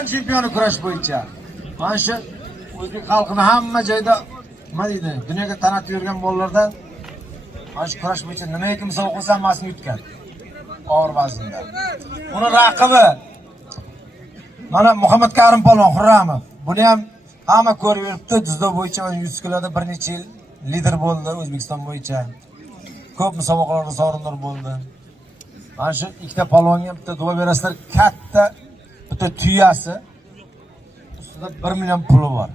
jahon chempioni kurash bo'yicha. Mana shu o'zbek xalqini hamma joyda nima deydi, dunyoga tanitib yurgan bolalardan mana shu kurash bo'yicha nimaiki musobaqa qilsa hammasini yutgan. Og'ir vaznda. Uni raqibi mana Muhammad Karim Polvon Xurramov. Buni ham hamma ko'rib yuribdi. Dzyudo bo'yicha 100 kiloda bir necha yil lider bo'ldi O'zbekiston bo'yicha. Ko'p musobaqalarda sovrindor bo'ldi. Mana shu ikkita polvonga bitta duo berasizlar. Katta bitta tuyasi ustida 1 million puli bor.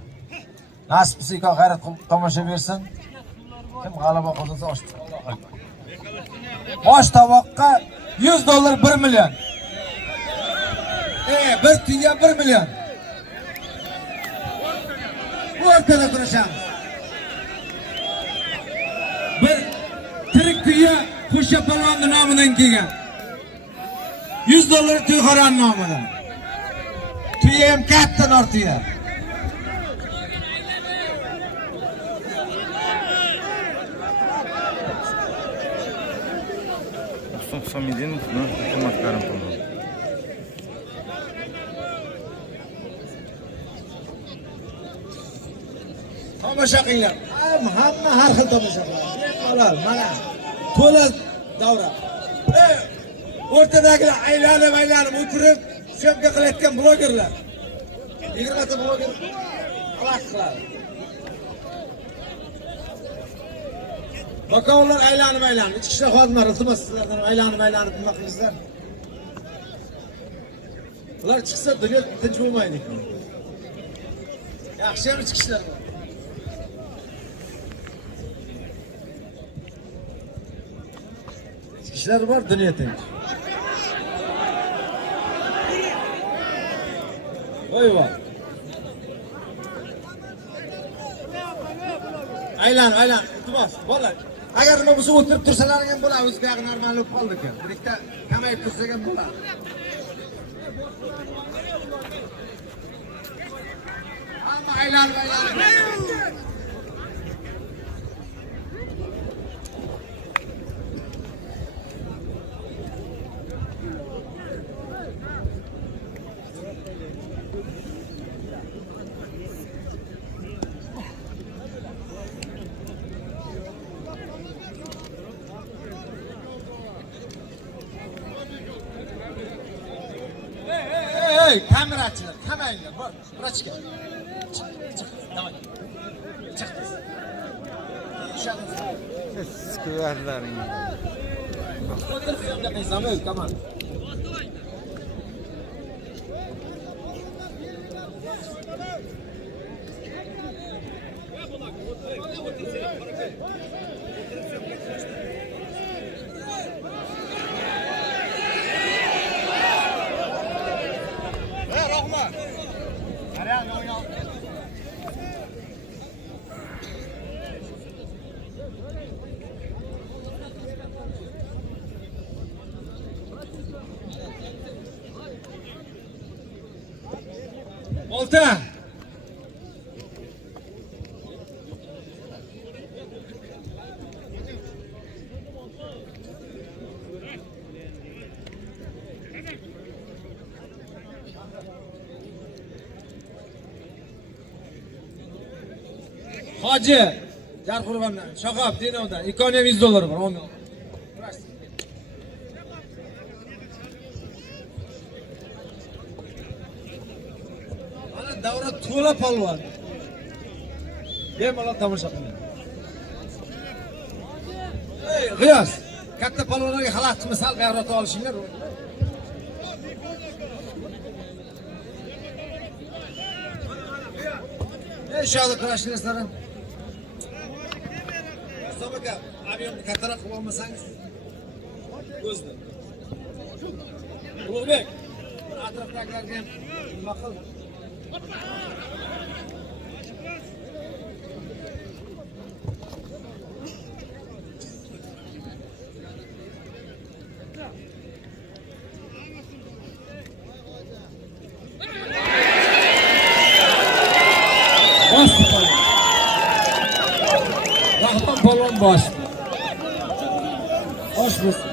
Nasib etsa ikki g'ayrat qilib tomosha bersin. Kim g'alaba qozonsa osh. Bosh tovoqqa $100 1 million. Bir tuya 1 million. Bu o'rtada kurashamiz. Bir tirik tuya Qo'sha polvonning nomidan kelgan. $100 To'yxo'ran nomidan. Tuya ham katta nor tuya. Husamedinov, Muhammad Karim Polvon. Tomosha qilinglar. Hamma har xil tomosha qiladi. Malol, mana to'la davra. O'rtadagilar aylanib o'tirib, syomka qilayotgan blogerlar. 20 ta bloger xalaq qiladi. Bakovlar aylanib, ichki ishlar xodimlari iltimos sizlardan aylanib nima qilasizlar? Ular chiqsa dunyo tinch bo'lmaydi. Yaxshi ham ichki ishlar. İşler var dünya tinch. Voy var. Aylan, iltimos, bola. Agar nima bo'lsa o'tirib tursalaring ham bo'ladi, o'zbek normal bo'lib qoldi ekan. Birikta kamayib tursak ham bo'ladi. Hamma aylan. Kamerachilar, kamayinglar. Bor, vrachga. Chiq, davay. Chiq. Skvarlaring. O'tirib qilsam, tamam. Olta. Hoji, Jarqurg'ondan, Shoqob, Denovdan, ikoni ham $100 bor. Mana davra to'la polvon. Bemalol tomosha qiling. G'iyos, katta polvonlarga xalaqchimi sal g'ayrat olishinglar. İnşallah kurashingizlar. Musobaqa avionni kattaroq qilib olmasangiz ko'zni. Ulug'bek, atrofdagilarga ham nima qil? Rahman polvon bosh. Bosh bo'lsin.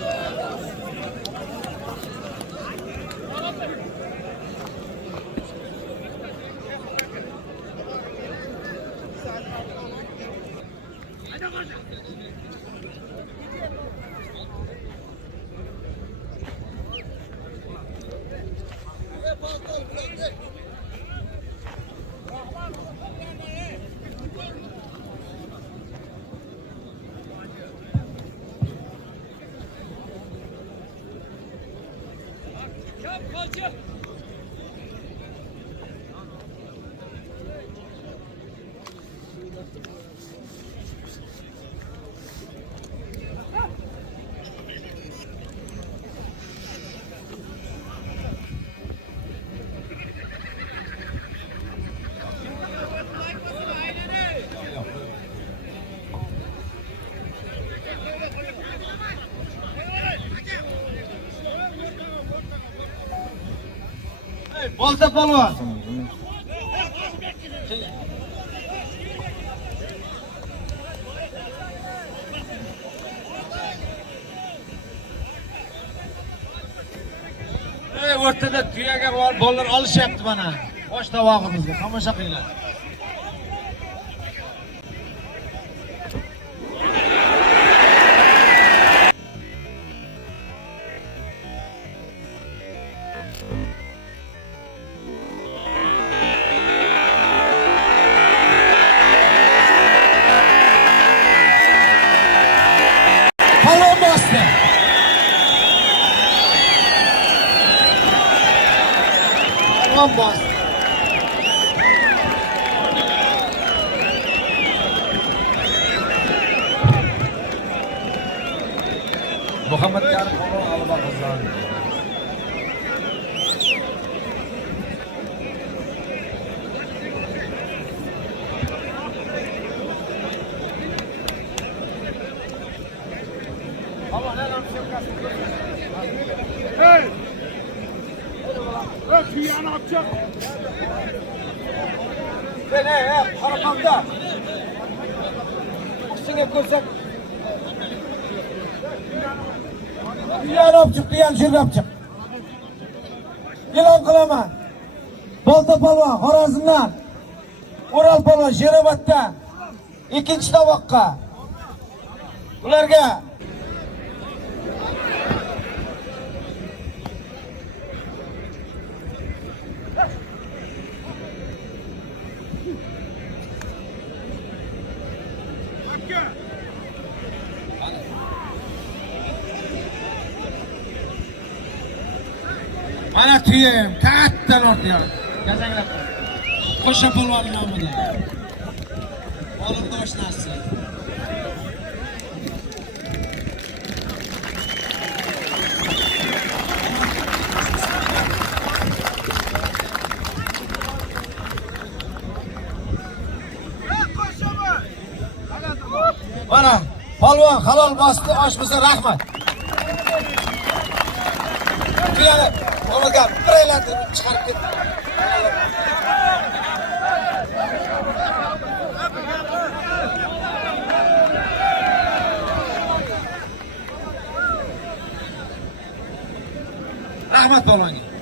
Bolta polvon. O'rtada tuyaga bolalar olishyapti mana. Bosh tovog'imizga tomosha qilinglar. Palon bastı. Palon bastı. Muhammed Karim Palon g'alaba qozondi. Hey! Tüyanı atacak. Sen harakamda. Üstüne koysak. Tüyanı yapacak, tüyanı şöyle yapacak. Yılan kılama. Bolta Palvon, Xorazmdan. Ural Palvon, Sheroboddan. İkinci tabakka. Ularga mana tuyam kattadan ortga gazanglab qo'sha polvon nomida olimda oshnasi mana polvon halol bosdi, oshmasa rahmat. Tuyani o'rniga bir aylantirib chiqarib ketdi. Rahmat polvonga.